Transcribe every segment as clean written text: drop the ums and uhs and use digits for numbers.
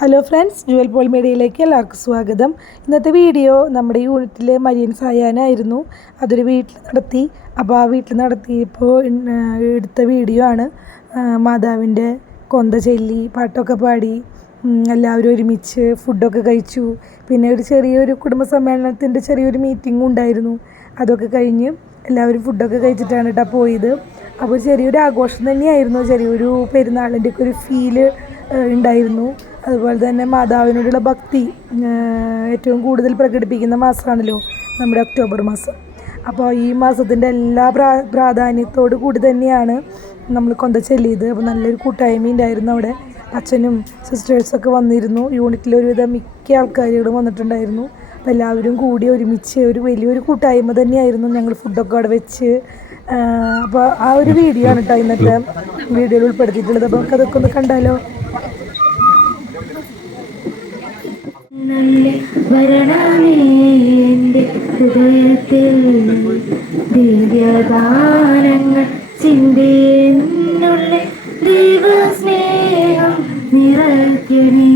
Hello friends, Jual Paul മീഡിയയിലേക്ക് എല്ലാവർക്കും സ്വാഗതം. ഇന്നത്തെ വീഡിയോ നമ്മുടെ യൂണിറ്റിലെ മരിയൻ സായാഹ്നമായിരുന്നു. അതൊരു വീട്ടിൽ നടത്തി. അപ്പോൾ ആ വീട്ടിൽ നടത്തിയപ്പോൾ എടുത്ത വീഡിയോ ആണ്. മാതാവിൻ്റെ കൊന്ത ചൊല്ലി പാട്ടൊക്കെ പാടി എല്ലാവരും ഒരുമിച്ച് ഫുഡൊക്കെ കഴിച്ചു. പിന്നെ ഒരു ചെറിയൊരു കുടുംബ സമ്മേളനത്തിൻ്റെ ചെറിയൊരു മീറ്റിംഗും ഉണ്ടായിരുന്നു. അതൊക്കെ കഴിഞ്ഞ് എല്ലാവരും ഫുഡൊക്കെ കഴിച്ചിട്ടാണ് കേട്ടോ പോയത്. അപ്പോൾ ചെറിയൊരു ആഘോഷം തന്നെയായിരുന്നു. ചെറിയൊരു പെരുന്നാളിൻ്റെയൊക്കെ ഒരു ഫീല് ഉണ്ടായിരുന്നു. അതുപോലെ തന്നെ മാതാവിനോടുള്ള ഭക്തി ഏറ്റവും കൂടുതൽ പ്രകടിപ്പിക്കുന്ന മാസമാണല്ലോ നമ്മുടെ ഒക്ടോബർ മാസം. അപ്പോൾ ഈ മാസത്തിൻ്റെ എല്ലാ പ്രാധാന്യത്തോടു കൂടി തന്നെയാണ് നമ്മൾ കൊന്ത ചൊല്ലിയത്. അപ്പോൾ നല്ലൊരു കൂട്ടായ്മ ഉണ്ടായിരുന്നു അവിടെ. അച്ഛനും സിസ്റ്റേഴ്സൊക്കെ വന്നിരുന്നു. യൂണിറ്റിൽ ഒരുവിധം മിക്ക ആൾക്കാരും വന്നിട്ടുണ്ടായിരുന്നു. അപ്പോൾ എല്ലാവരും കൂടി ഒരുമിച്ച് ഒരു വലിയൊരു കൂട്ടായ്മ തന്നെയായിരുന്നു. ഞങ്ങൾ ഫുഡൊക്കെ അവിടെ വെച്ച് അപ്പോൾ ആ ഒരു വീഡിയോ ആണ് കേട്ടോ ഇന്നത്തെ വീഡിയോയിൽ ഉൾപ്പെടുത്തിയിട്ടുള്ളത്. അപ്പോൾ നമുക്ക് അതൊക്കെ ഒന്ന് കണ്ടാലോ. വരണമേ എൻ്റെ ഹൃദയത്തിൽ ദിവ്യദാനങ്ങൾ ചിന്തേന്നുള്ളിൽ ദൈവസ്നേഹം നിറയ്ക്കണേ.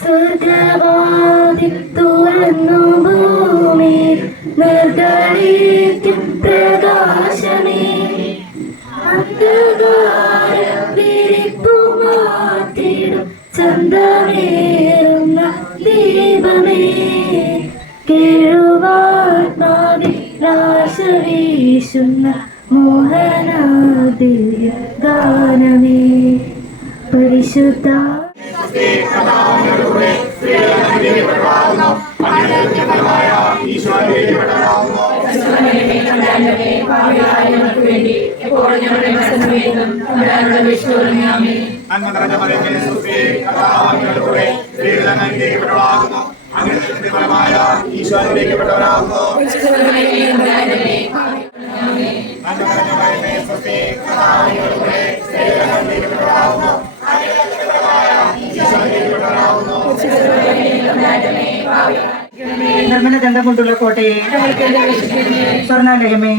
സ്വർഗവാതിൽ തുറന്നു ഭൂമിയിൽ നിർഗളിക്കും പ്രകാശമേ. അന്ധകാരം വിരിപ്പു മാറ്റിടും ചന്തമേറുന്ന ദീപമേ. കേഴുവാത്മാവിൽ ആശ വീശുന്ന മോഹനാദിവ്യ ഗാനമേ. പരിശുദ്ധ നിർമ്മലദണ്ഡം കൊണ്ടുള്ള കോട്ടയെ, സ്വർണാലയമേ,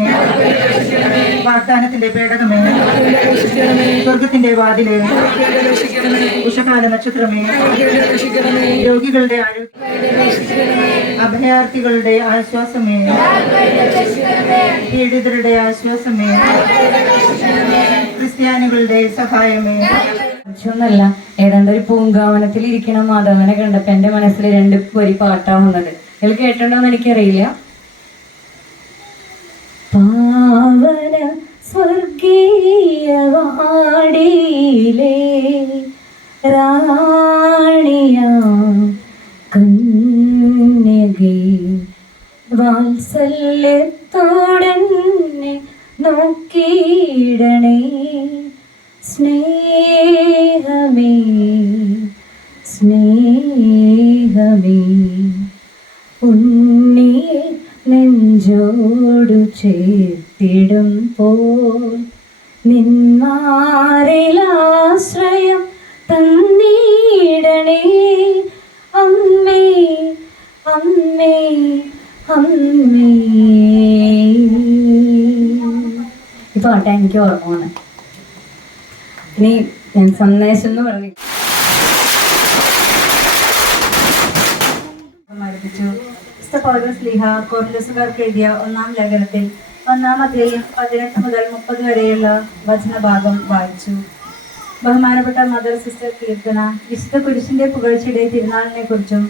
വാഗ്ദാനത്തിന്റെ പേടകമേ, സ്വർഗത്തിന്റെ വാതില്, ഉഷകാല നക്ഷത്രമേ, രോഗികളുടെ അഭയാർത്ഥികളുടെ ആശ്വാസമേ, പീഡിതരുടെ ആശ്വാസമേ, ക്രിസ്ത്യാനികളുടെ സഹായമേ. ല്ല ഏതാണ്ട് ഒരു പൂങ്കാവനത്തിൽ ഇരിക്കണ മാധവനെ കണ്ടപ്പോ എന്റെ മനസ്സിൽ 2 വരി പാട്ടാ വന്നത്. നിങ്ങൾ കേട്ടിട്ടുണ്ടോന്ന് എനിക്കറിയില്ല. പാവന സ്വർഗീയവാടിയിലെ റാണിയാ കന്യകേ, വാത്സല്യത്തോടെന്നെ നോക്കിയിടണേ. സ്നേഹമേ സ്നേഹമേ, ഉണ്ണിയെ നെഞ്ചോടു ചേർത്തിടും പോൽ നിന്മാറിലാശ്രയം തന്നിടണേ. അമ്മേ അമ്മേ അമ്മേ. ഈ പാട്ടാ എനിക്ക് ഓർമ്മ വന്നെ. ഇനി ഞാൻ സന്ദേശം എന്ന് പറഞ്ഞു ആരംഭിച്ചു. പൗലോസ് ലീഹ കൊറിന്തോസുകാർക്ക് എഴുതിയ 1-ാം ലേഖനത്തിൽ 1-ാം അധ്യായം 18 മുതൽ 30 വരെയുള്ള വചനഭാഗം വായിച്ചു. ബഹുമാനപ്പെട്ട മദർ സിസ്റ്റർ കീർത്തന വിശുദ്ധ കുരിശിന്റെ പുകഴ്ചയുടെ തിരുനാളിനെ കുറിച്ചും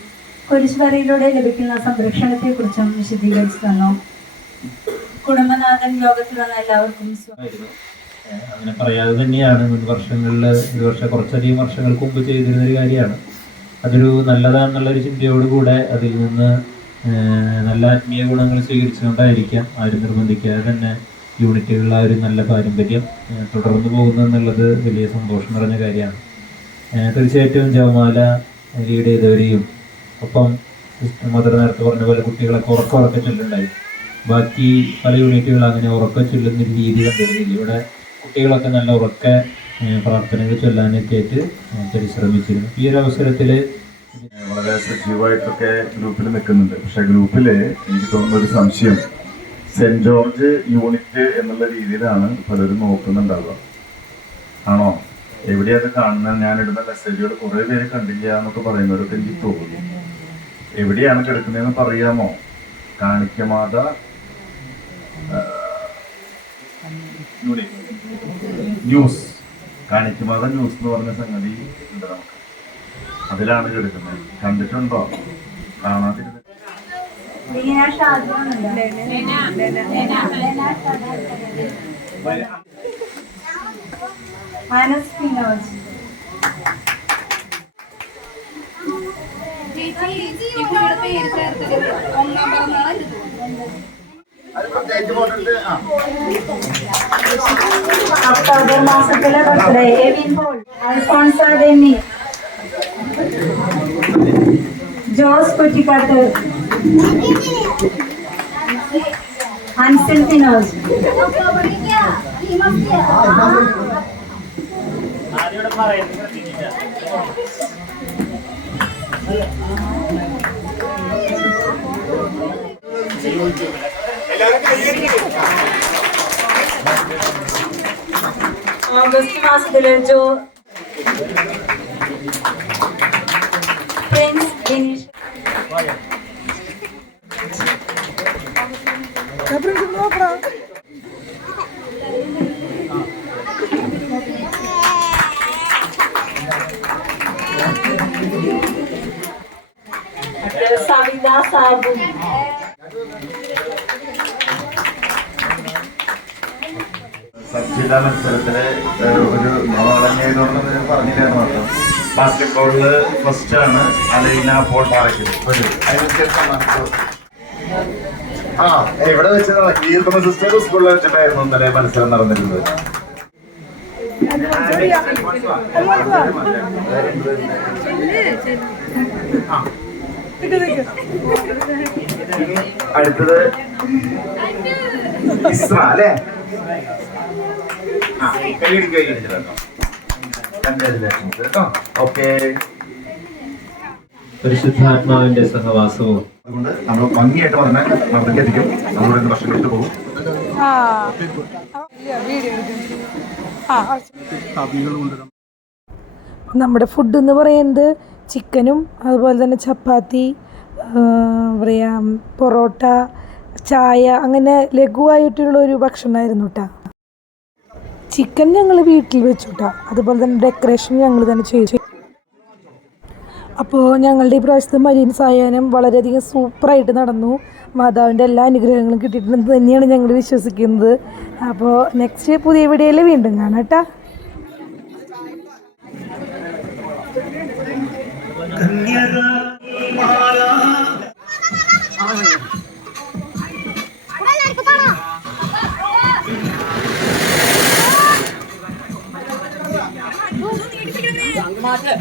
കുരിശുവരയിലൂടെ ലഭിക്കുന്ന സംരക്ഷണത്തെക്കുറിച്ചും വിശദീകരിച്ചു തന്നു. കുടുംബനാഥൻ യോഗത്തിൽ വന്ന എല്ലാവർക്കും അങ്ങനെ പറയാതെ തന്നെയാണ് മുൻ വർഷങ്ങളിൽ കുറച്ചധികം വർഷങ്ങൾക്ക് മുമ്പ് ചെയ്തിരുന്നൊരു കാര്യമാണ്. അതൊരു നല്ലതാണെന്നുള്ളൊരു ചിന്തയോടുകൂടെ അതിൽ നിന്ന് നല്ല ആത്മീയ ഗുണങ്ങൾ സ്വീകരിച്ചുകൊണ്ടായിരിക്കാം ആരും നിർബന്ധിക്കാതെ തന്നെ യൂണിറ്റുകളിൽ ആ ഒരു നല്ല പാരമ്പര്യം തുടർന്നു പോകുന്നു എന്നുള്ളത് വലിയ സന്തോഷം നിറഞ്ഞ കാര്യമാണ്. തീർച്ചയായിട്ടും ജപമാല ലീഡ് ചെയ്തവരെയും ഒപ്പം മദർ നേരത്തെ പറഞ്ഞ പോലെ കുട്ടികളൊക്കെ ഉറക്ക ചൊല്ലുണ്ടായി. ബാക്കി പല യൂണിറ്റുകൾ അങ്ങനെ ഉറക്ക ചൊല്ലുന്നൊരു രീതി കണ്ടിരുന്നില്ല. ഇവിടെ കുട്ടികളൊക്കെ നല്ല ഉറക്ക പ്രാർത്ഥനകൾ ചൊല്ലാനൊക്കെ ആയിട്ട് പരിശ്രമിച്ചിരുന്നു. ഈ ഒരു അവസരത്തിൽ വളരെ സജീവമായിട്ടൊക്കെ ഗ്രൂപ്പിൽ നിൽക്കുന്നുണ്ട്. പക്ഷെ ഗ്രൂപ്പിൽ എനിക്ക് തോന്നുന്ന ഒരു സംശയം, സെന്റ് ജോർജ് യൂണിറ്റ് എന്നുള്ള രീതിയിലാണ് പലരും നോക്കുന്നുണ്ടാവുക. ആണോ? എവിടെയത് കാണുന്നത്? ഞാനിടുന്ന മെസ്സേജുകൾ കുറേ പേര് കണ്ടില്ല എന്നൊക്കെ പറയുന്നവരൊക്കെ എനിക്ക് തോന്നുന്നു. എവിടെയാണ് കിടക്കുന്നതെന്ന് പറയാമോ? കാണിക്കമാത ന്യൂസ്, കാണിക്കമാത ന്യൂസ് എന്ന് പറഞ്ഞ സംഗതി ഉണ്ട് നമുക്ക്. അതിലാണ് കിടക്കുന്നത്. കണ്ടിട്ടുണ്ടോ? കാണാതിരുന്നത് ലീന ഷാജുണ്ട്. അനസ് ഫിനോജ്. ഒക്ടോബർ മാസത്തിലെ ബർത്ത്ഡേ എവിൻ പോൾ, അൽഫോൺസ ഡെന്നി, ജോസ് കുറ്റിക്കാട്ട്, ഹൻസൻ ഫിനോജ്. ഓഗസ്റ്റ് മാസത്തിലെ ജോ പ്രിൻസ് ദിനേശ്. സവിത സാബു. സബ്ജില്ല മത്സരത്തിലെ ഒരു മോളങ്ങിയതുകൊണ്ടെന്ന് ഞാൻ പറഞ്ഞില്ലായിരുന്നു മാത്രം. ബാസ്കറ്റ്ബോളില് ഫസ്റ്റ് ആണ് അലീന പോൾ പാറയ്ക്കൽ. ഇവിടെ വെച്ച് കീർത്തന സിസ്റ്റർ സ്കൂളിൽ വെച്ചിട്ടായിരുന്നു ഇന്നലെ മത്സരം നടന്നിരുന്നത്. അടുത്തത് ഇസ്ര അല്ലേ? ഓക്കെ. പരിശുദ്ധാത്മാവിന്റെ സഹവാസവും അതുകൊണ്ട് നമ്മൾ ഭംഗിയായിട്ട് പറഞ്ഞാൽ നമ്മൾക്ക് എത്തിക്കും. നമ്മളിവിടെ നിന്ന് ഭക്ഷണം ഇട്ട് പോകും. നമ്മുടെ ഫുഡ് എന്ന് പറയുന്നത് ചിക്കനും അതുപോലെ തന്നെ ചപ്പാത്തി, പറയുക പൊറോട്ട, ചായ, അങ്ങനെ ലഘുവായിട്ടുള്ളൊരു ഭക്ഷണമായിരുന്നു കേട്ടോ. ചിക്കൻ ഞങ്ങൾ വീട്ടിൽ വെച്ചു കേട്ടോ. അതുപോലെ തന്നെ ഡെക്കറേഷൻ ഞങ്ങൾ തന്നെ ചെയ്തു. അപ്പോൾ ഞങ്ങളുടെ ഈ പ്രാവശ്യത്തെ മരിയൻ സായാഹ്നം വളരെയധികം സൂപ്പറായിട്ട് നടന്നു. മാതാവിൻ്റെ എല്ലാ അനുഗ്രഹങ്ങളും കിട്ടിയിട്ടുണ്ടെന്ന് തന്നെയാണ് ഞങ്ങൾ വിശ്വസിക്കുന്നത്. അപ്പോൾ നെക്സ്റ്റ് പുതിയ വീഡിയോയിൽ വീണ്ടും കാണാം കേട്ടോ. മാറ്റ്